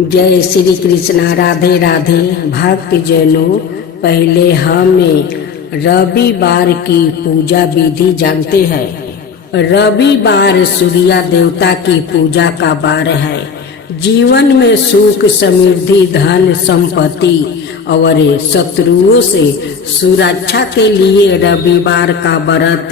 जय श्री कृष्णा। राधे राधे। भक्त जनों, पहले हमें रविवार की पूजा विधि जानते हैं। रविवार सूर्य देवता की पूजा का वार है। जीवन में सुख, समृद्धि, धन, संपत्ति और शत्रुओं से सुरक्षा के लिए रविवार का व्रत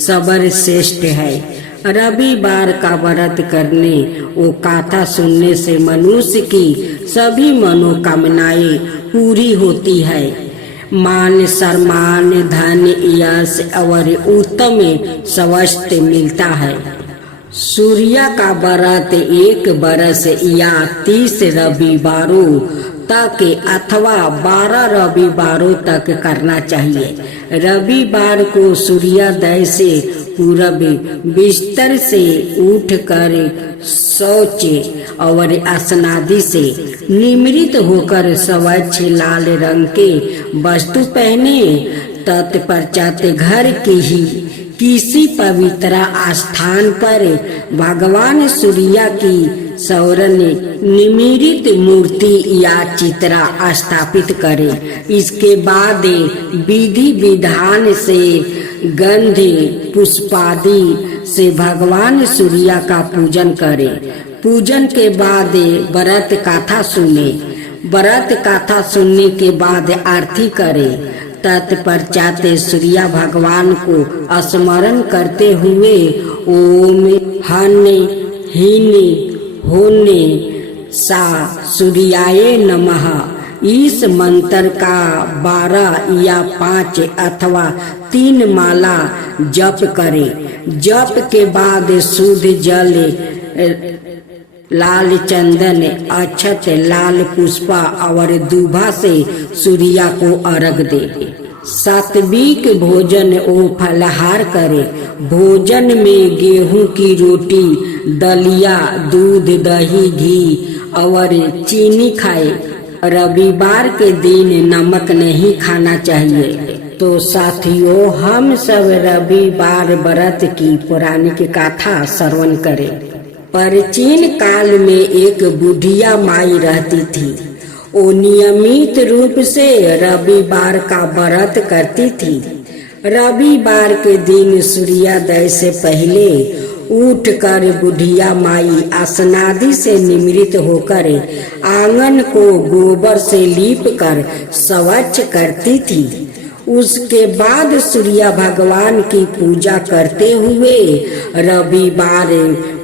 सर्वश्रेष्ठ है। रविवार का व्रत करने वो कथा सुनने से मनुष्य की सभी मनोकामनाएं पूरी होती है। मान, सम्मान, धन, यश और उत्तम स्वास्थ्य मिलता है। सूर्य का व्रत 1 वर्ष या 30 रविवारों तक अथवा 12 रविवारों तक करना चाहिए। रविवार को सूर्योदय से पूर्व बिस्तर से उठकर शौच और स्नादि से निवृत्त होकर स्वच्छ लाल रंग के वस्त्र पहने, तत्पश्चात घर के ही किसी पवित्र स्थान पर भगवान सूर्य की स्वर्ण निमिरित मूर्ति या चित्र स्थापित करें। इसके बाद विधि विधान से गंध पुष्पादि से भगवान सूर्य का पूजन करें। पूजन के बाद व्रत कथा सुने। व्रत कथा सुनने के बाद आरती करें। तत्पश्चात सूर्य भगवान को स्मरण करते हुए ओम हने हिने होने सा सूर्याय नमः इस मंत्र का 12 या 5 अथवा 3 माला जप करें। जप के बाद शुद्ध जल, लाल चंदन, अक्षत, लाल पुष्पा और दूभा से सूर्य को अर्घ दे। सात्विक भोजन और फलाहार करे। भोजन में गेहूं की रोटी, दलिया, दूध, दही, घी और चीनी खाए। रविवार के दिन नमक नहीं खाना चाहिए। तो साथियों, हम सब रविवार व्रत की पौराणिक कथा श्रवण करें। प्राचीन काल में एक बुढ़िया माई रहती थी। वो नियमित रूप से रविवार का व्रत करती थी। रविवार के दिन सूर्योदय से पहले उठकर बुढ़िया माई स्नादि से निवृत्त होकर आंगन को गोबर से लीप कर स्वच्छ करती थी। उसके बाद सूर्य भगवान की पूजा करते हुए रविवार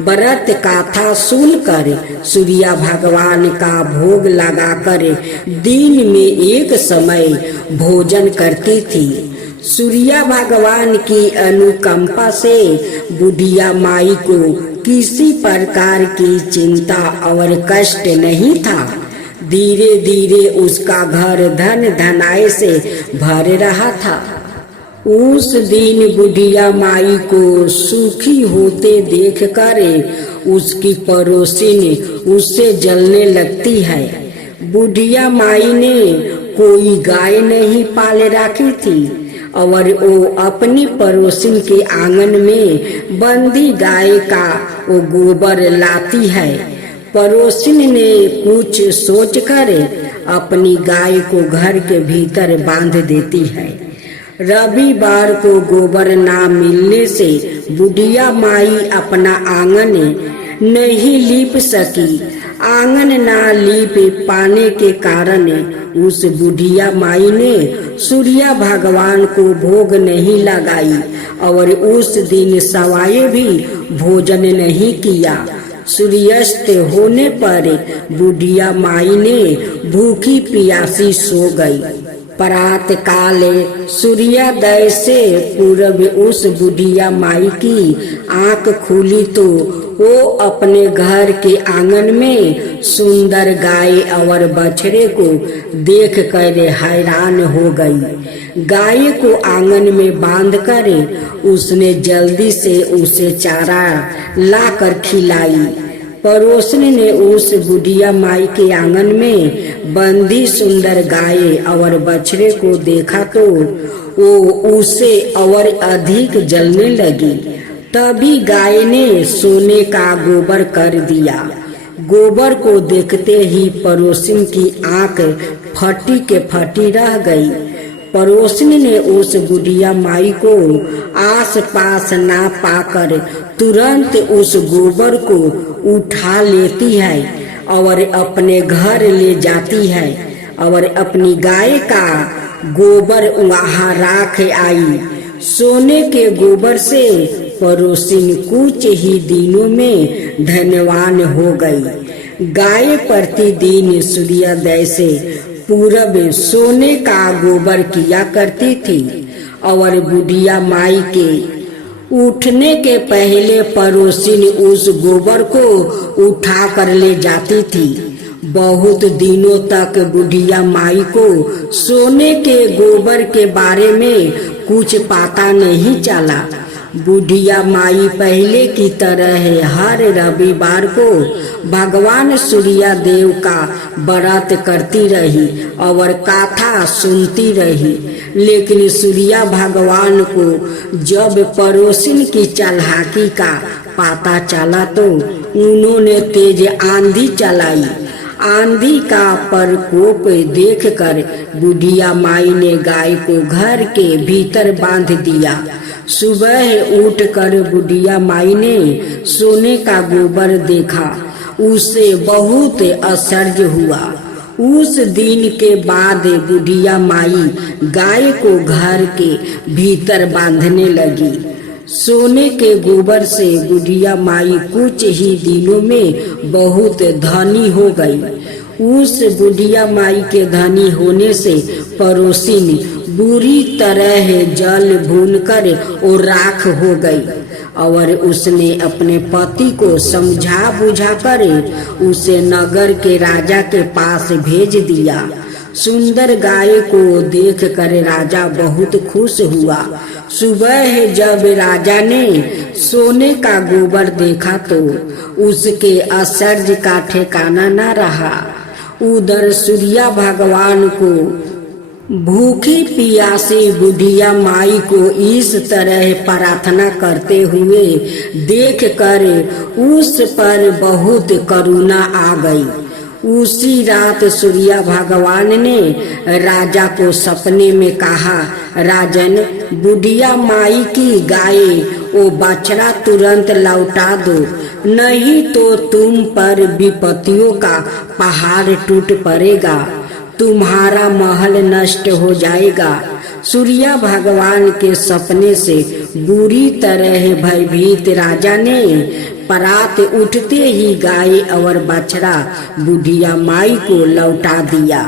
व्रत कथा सुनकर सूर्य भगवान का भोग लगाकर दिन में एक समय भोजन करती थी। सूर्य भगवान की अनुकंपा से बुढ़िया माई को किसी प्रकार की चिंता और कष्ट नहीं था। धीरे धीरे उसका घर धन धनाय से भर रहा था। उस दिन बुढ़िया माई को सुखी होते देखकर उसकी पड़ोसिन उससे जलने लगती है। बुढ़िया माई ने कोई गाय नहीं पाले रखी थी और वो अपनी पड़ोसिन के आंगन में बंदी गाय का वो गोबर लाती है। पड़ोसिन ने कुछ सोचकर अपनी गाय को घर के भीतर बांध देती है। रविवार को गोबर ना मिलने से बुढ़िया माई अपना आंगन नहीं लीप सकी। आंगन ना लीप पाने के कारण उस बुढ़िया माई ने सूर्य भगवान को भोग नहीं लगाई और उस दिन सवाए भी भोजन नहीं किया। सूर्यास्त होने पर बुढ़िया माई ने भूखी प्यासी सो गई। प्रातः काल सूर्योदय से पूर्व उस बुढ़िया माई की आंख खुली तो वो अपने घर के आंगन में सुंदर गाय और बछड़े को देख कर हैरान हो गई। गाय को आंगन में बांधकर उसने जल्दी से उसे चारा लाकर खिलाई। पड़ोसन ने उस बुढ़िया माई के आंगन में बंधी सुंदर गाय और बछड़े को देखा तो वो उसे और अधिक जलने लगी। तभी गाय ने सोने का गोबर कर दिया। गोबर को देखते ही पड़ोसिन की आंख फटी के फटी रह गई। पड़ोसिन ने उस बुढ़िया माई को आस पास ना पाकर तुरंत उस गोबर को उठा लेती है और अपने घर ले जाती है और अपनी गाय का गोबर वहां राख आई। सोने के गोबर से पड़ोसिन कुछ ही दिनों में धनवान हो गई। गाय प्रतिदिन सूर्योदय से पूरब सोने का गोबर किया करती थी और बुढ़िया माई के उठने के पहले पड़ोसिन उस गोबर को उठा कर ले जाती थी। बहुत दिनों तक बुढ़िया माई को सोने के गोबर के बारे में कुछ पता नहीं चला। बुढ़िया माई पहले की तरह हर रविवार को भगवान सूर्य देव का व्रत करती रही और कथा सुनती रही। लेकिन सूर्य भगवान को जब पड़ोसिन की चालाकी का पता चला तो उन्होंने तेज आंधी चलाई। आंधी का प्रकोप देखकर बुढ़िया माई ने गाय को घर के भीतर बांध दिया। सुबह उठकर बुढ़िया माई ने सोने का गोबर देखा। उसे बहुत आश्चर्य हुआ। उस दिन के बाद बुढ़िया माई गाय को घर के भीतर बांधने लगी। सोने के गोबर से बुढ़िया माई कुछ ही दिनों में बहुत धनी हो गई। उस बुढ़िया माई के धनी होने से पड़ोसिन बुरी तरह जल भूनकर और राख हो गई और उसने अपने पति को समझा बुझाकर उसे नगर के राजा के पास भेज दिया। सुंदर गाय को देखकर राजा बहुत खुश हुआ। सुबह जब राजा ने सोने का गोबर देखा तो उसके आश्चर्य का ठिकाना न रहा। उधर सूर्य भगवान को भूखी पियासी बुढ़िया माई को इस तरह प्रार्थना करते हुए देखकर उस पर बहुत करुणा आ गई। उसी रात सूर्य भगवान ने राजा को सपने में कहा, राजन, बुढ़िया माई की गाय वो बछड़ा तुरंत लौटा दो, नहीं तो तुम पर विपत्तियों का पहाड़ टूट पड़ेगा, तुम्हारा महल नष्ट हो जाएगा। सूर्य भगवान के सपने से बुरी तरह भयभीत राजा ने परात उठते ही गाय और बछड़ा बुढ़िया माई को लौटा दिया।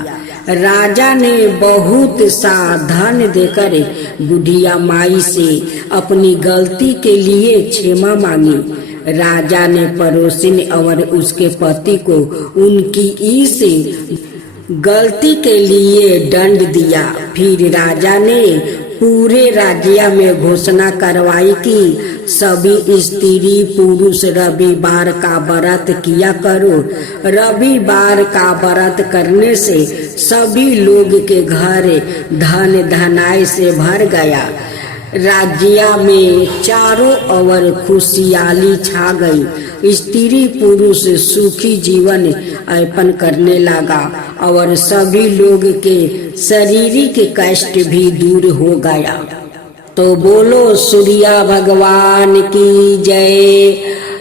राजा ने बहुत सा धन देकर बुढ़िया माई से अपनी गलती के लिए क्षमा मांगी। राजा ने पड़ोसिन और उसके पति को उनकी इस गलती के लिए दंड दिया। फिर राजा ने पूरे राज्य में घोषणा करवाई कि सभी स्त्री पुरुष रविवार का व्रत किया करो। रविवार का व्रत करने से सभी लोग के घर धन धनाई से भर गया। राज्य में चारों ओर खुशहाली छा गई। स्त्री पुरुष सुखी जीवन यापन करने लगा और सभी लोग के शारीरिक कष्ट भी दूर हो गया। तो बोलो सूर्य भगवान की जय,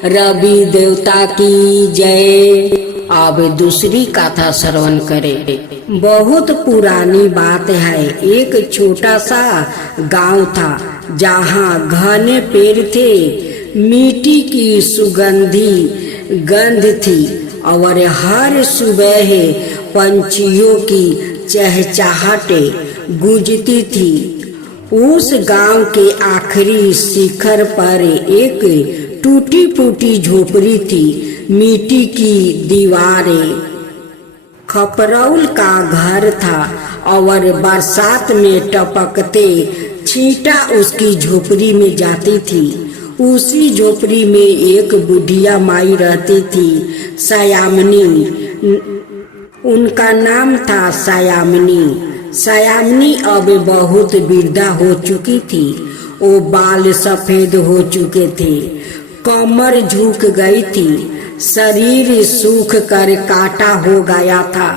रवि देवता की जय। अब दूसरी कथा श्रवण करें। बहुत पुरानी बात है। एक छोटा सा गांव था जहाँ घने पेड़ थे, मिट्टी की सुगंधी गंध थी और हर सुबह पंछियों की चहचहाटे गूंजती थी। उस गांव के आखिरी शिखर पर एक टूटी फूटी झोपड़ी थी। मिट्टी की दीवारें, खपरौल का घर था और बरसात में टपकते छींटा उसकी झोपड़ी में जाती थी। उसी झोपड़ी में एक बुढ़िया माई रहती थी, सयामनी। उनका नाम था सयामनी। सयामनी अब बहुत वृद्धा हो चुकी थी। वो बाल सफेद हो चुके थे, कमर झुक गई थी। शरीर सूख कर काटा हो गया था,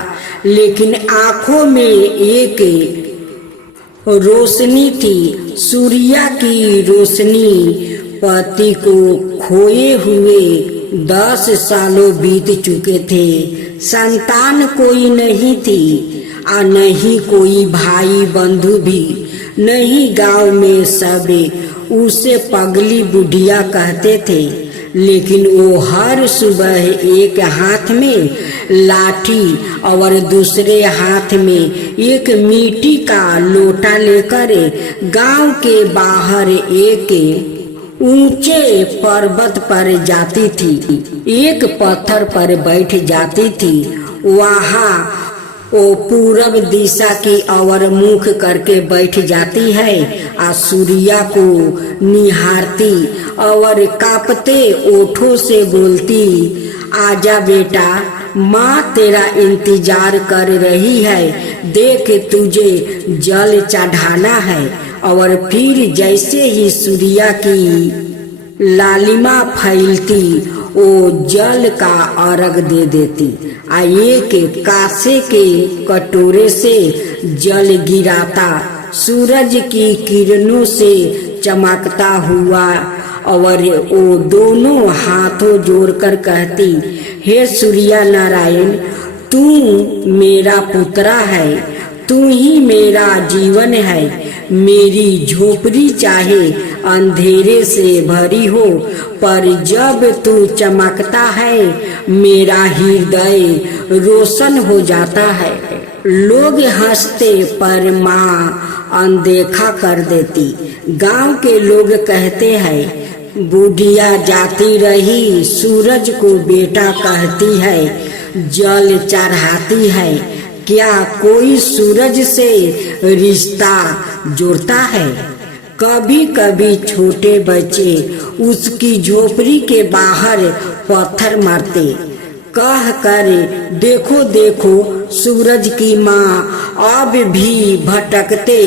लेकिन आंखों में एक रोशनी थी, सूर्य की रोशनी। पति को खोए हुए 10 सालों बीत चुके थे। संतान कोई नहीं थी, और नहीं कोई भाई बंधु भी नहीं। गांव में सब उसे पगली बुढ़िया कहते थे, लेकिन वो हर सुबह एक हाथ में लाठी और दूसरे हाथ में एक मिट्टी का लोटा लेकर गांव के बाहर एक ऊंचे पर्वत पर जाती थी। एक पत्थर पर बैठ जाती थी। वहाँ वो पूरब दिशा की ओर मुख करके बैठ जाती है और सूर्य को निहारती और कांपते ओठों से बोलती, आजा बेटा, माँ तेरा इंतजार कर रही है, देख तुझे जल चढ़ाना है। और फिर जैसे ही सूर्य की लालिमा फैलती, वो जल का अर्घ दे देती। एक कांसे के कटोरे से जल गिराता, सूरज की किरणों से चमकता हुआ, और वो दोनों हाथों जोड़कर कहती, हे सूर्य नारायण, तू मेरा पुत्रा है, तू ही मेरा जीवन है। मेरी झोपड़ी चाहे अंधेरे से भरी हो, पर जब तू चमकता है, मेरा हृदय रोशन हो जाता है। लोग हंसते, पर माँ अनदेखा कर देती। गांव के लोग कहते हैं, बुढ़िया जाती रही, सूरज को बेटा कहती है, जल चढ़ाती है। क्या कोई सूरज से रिश्ता जोड़ता है? कभी कभी छोटे बच्चे उसकी झोपड़ी के बाहर पत्थर मारते, कह कर, देखो देखो, सूरज की माँ अब भी भटकते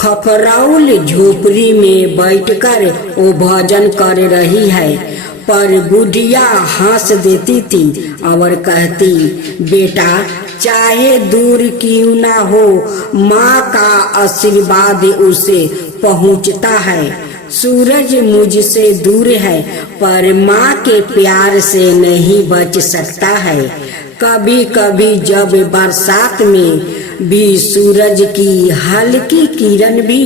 खपराउल झोपड़ी में बैठकर वो भजन कर रही है। पर बुढ़िया हंस देती थी और कहती, बेटा, चाहे दूर क्यों ना हो, माँ का आशीर्वाद उसे पहुँचता है। सूरज मुझसे दूर है, पर माँ के प्यार से नहीं बच सकता है। कभी कभी जब बरसात में भी सूरज की हल्की किरण भी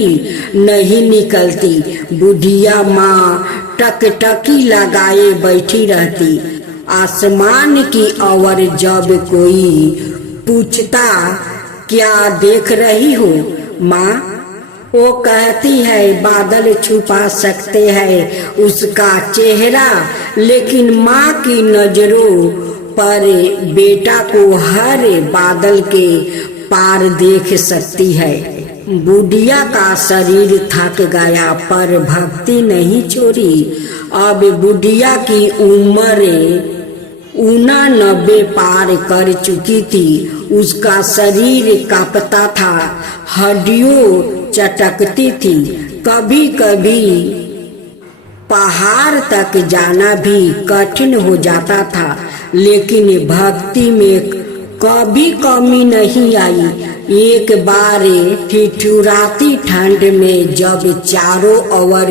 नहीं निकलती, बुढ़िया माँ टकटकी लगाए बैठी रहती। आसमान की ओर जब कोई पूछता, क्या देख रही हो माँ, वो कहती है, बादल छुपा सकते हैं उसका चेहरा, लेकिन माँ की नजरों पर बेटा को हर बादल के पार देख सकती है। बुढ़िया का शरीर थक गया, पर भक्ति नहीं छोड़ी। अब बुढ़िया की उम्र 89 पार कर चुकी थी। उसका शरीर कांपता था, हड्डियों चटकती थी। कभी कभी पहाड़ तक जाना भी कठिन हो जाता था, लेकिन भक्ति में कभी कमी नहीं आई। एक बार ठिठुराती ठंड में जब चारों ओर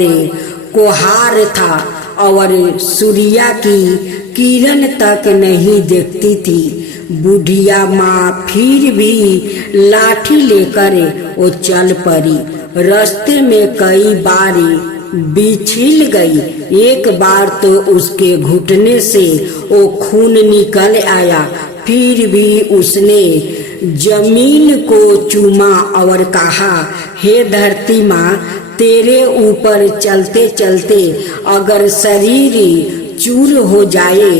कोहार था और सूर्य की किरण तक नहीं देखती थी, बुढ़िया माँ फिर भी लाठी लेकर वो चल पड़ी। रास्ते में कई बार बिछिल गई। एक बार तो उसके घुटने से वो खून निकल आया, फिर भी उसने जमीन को चूमा और कहा, हे धरती माँ, तेरे ऊपर चलते चलते अगर शरीर चूर हो जाए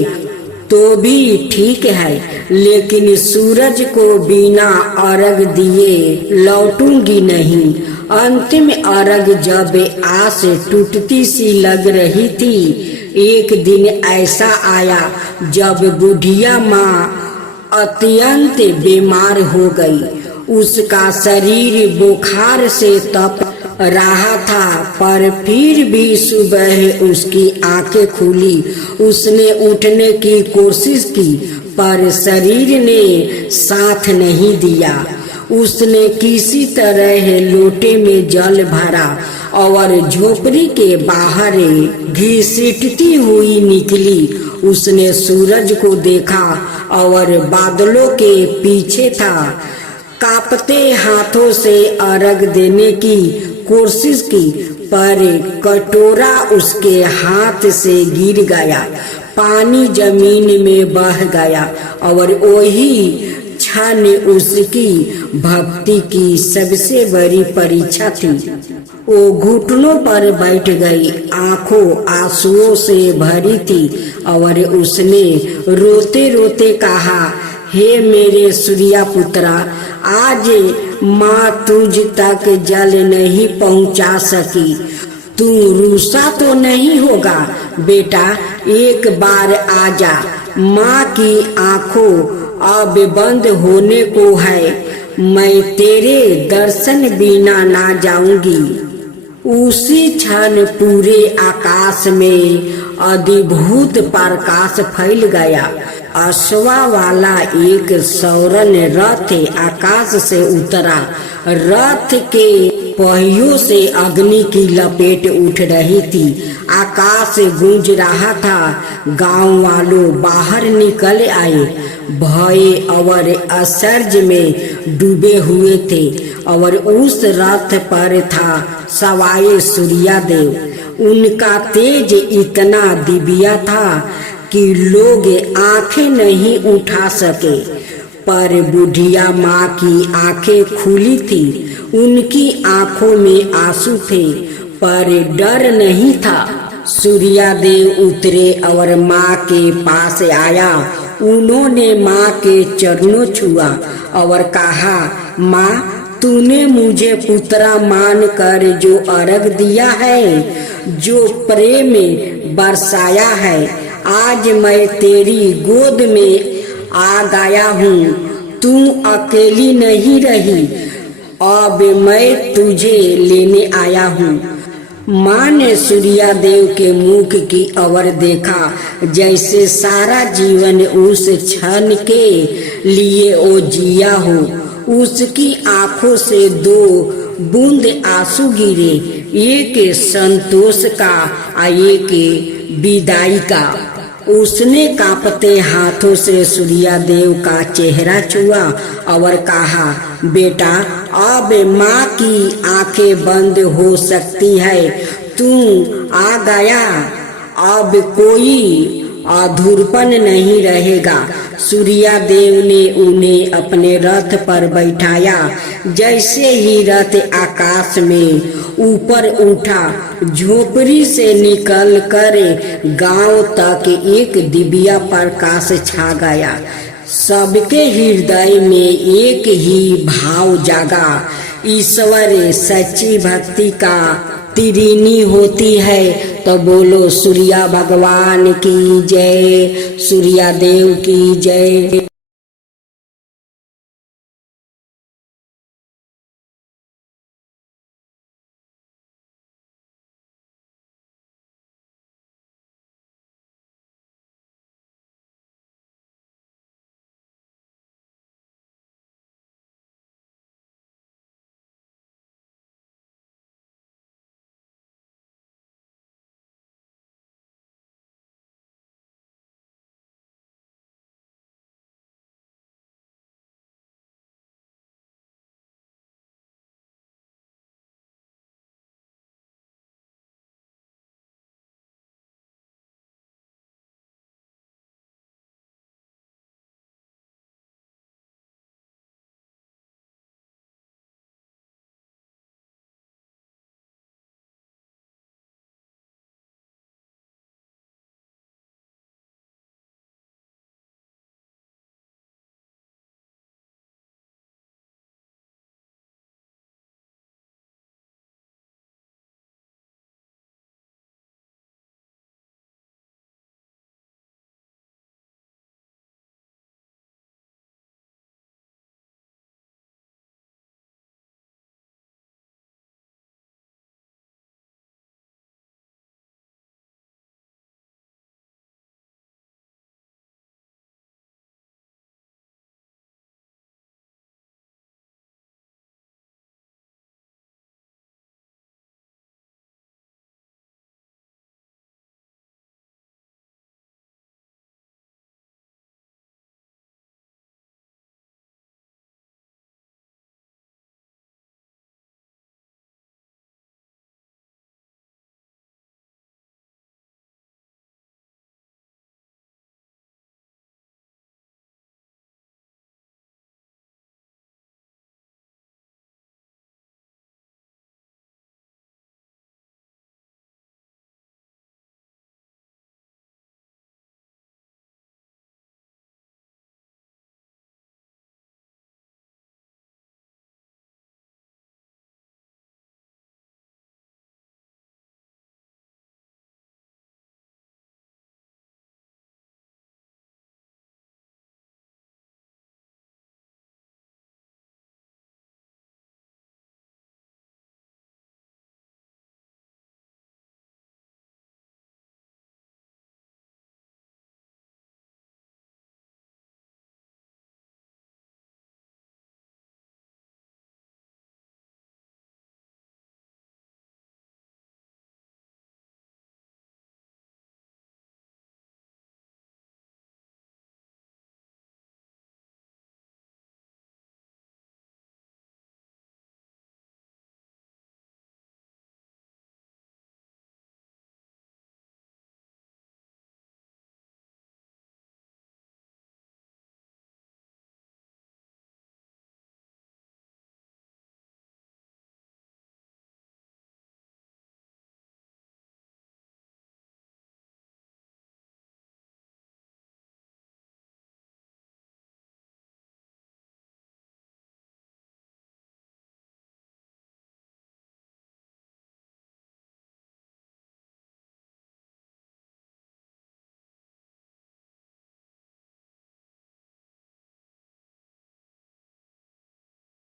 तो भी ठीक है, लेकिन सूरज को बिना अर्घ दिए लौटूंगी नहीं। अंतिम अर्घ जब आस टूटती सी लग रही थी, एक दिन ऐसा आया जब बुढ़िया माँ अत्यंत बीमार हो गई। उसका शरीर बुखार से तप रहा था, पर फिर भी सुबह उसकी आंखें खुली। उसने उठने की कोशिश की, पर शरीर ने साथ नहीं दिया। उसने किसी तरह लोटे में जल भरा और झोपड़ी के बाहर घसीटती हुई निकली। उसने सूरज को देखा और बादलों के पीछे था। कांपते हाथों से अर्घ देने की कोशिश की, पर कटोरा उसके हाथ से गिर गया। पानी जमीन में बह गया और वही क्षण उसकी भक्ति की सबसे बड़ी परीक्षा थी। वो घुटनों पर बैठ गई, आंखों आंसुओं से भरी थी और उसने रोते रोते कहा, हे मेरे सूर्या पुत्रा, आज माँ तुझ तक जल नहीं पहुँचा सकी। तू रूसा तो नहीं होगा बेटा, एक बार आजा। माँ की आंखों अब बंद होने को है, मैं तेरे दर्शन बिना ना जाऊंगी। उसी क्षण पूरे आकाश में अद्भुत प्रकाश फैल गया। अश्वा वाला एक स्वर्ण रथ आकाश से उतरा। रथ के पहियों से अग्नि की लपेट उठ रही थी। आकाश गूंज रहा था। गांव वालों बाहर निकल आए, भय और आश्चर्य में डूबे हुए थे। और उस रथ पर था सवाए सूर्यदेव। उनका तेज इतना दिव्य था कि लोग आंखें नहीं उठा सके, पर बुढ़िया माँ की आंखें खुली थी। उनकी आंखों में आंसू थे, पर डर नहीं था। सूर्यदेव उतरे और माँ के पास आया। उन्होंने माँ के चरणों छुआ और कहा, माँ, तूने मुझे पुत्रा मानकर जो अर्घ दिया है, जो प्रेम बरसाया है, आज मैं तेरी गोद में आ गया हूँ। तू अकेली नहीं रही, अब मैं तुझे लेने आया हूँ। माँ ने सूर्यदेव के मुख की ओर देखा, जैसे सारा जीवन उस क्षण के लिए वो जिया हो। उसकी आंखों से दो बूंद आंसू गिरे, एक संतोष का और एक विदाई का। उसने कांपते हाथों से सूर्यदेव का चेहरा छुआ और कहा, बेटा, अब माँ की आंखें बंद हो सकती है। तू आ गया, अब कोई अधूरपन नहीं रहेगा। सूर्यदेव ने उन्हें अपने रथ पर बैठाया। जैसे ही रथ आकाश में ऊपर उठा, झोपड़ी से निकलकर गांव तक एक दिव्य प्रकाश छा गया। सबके हृदय में एक ही भाव जागा, ईश्वर सच्ची भक्ति का तिरिनी होती है। तो बोलो सूर्य भगवान की जय, सूर्यदेव की जय।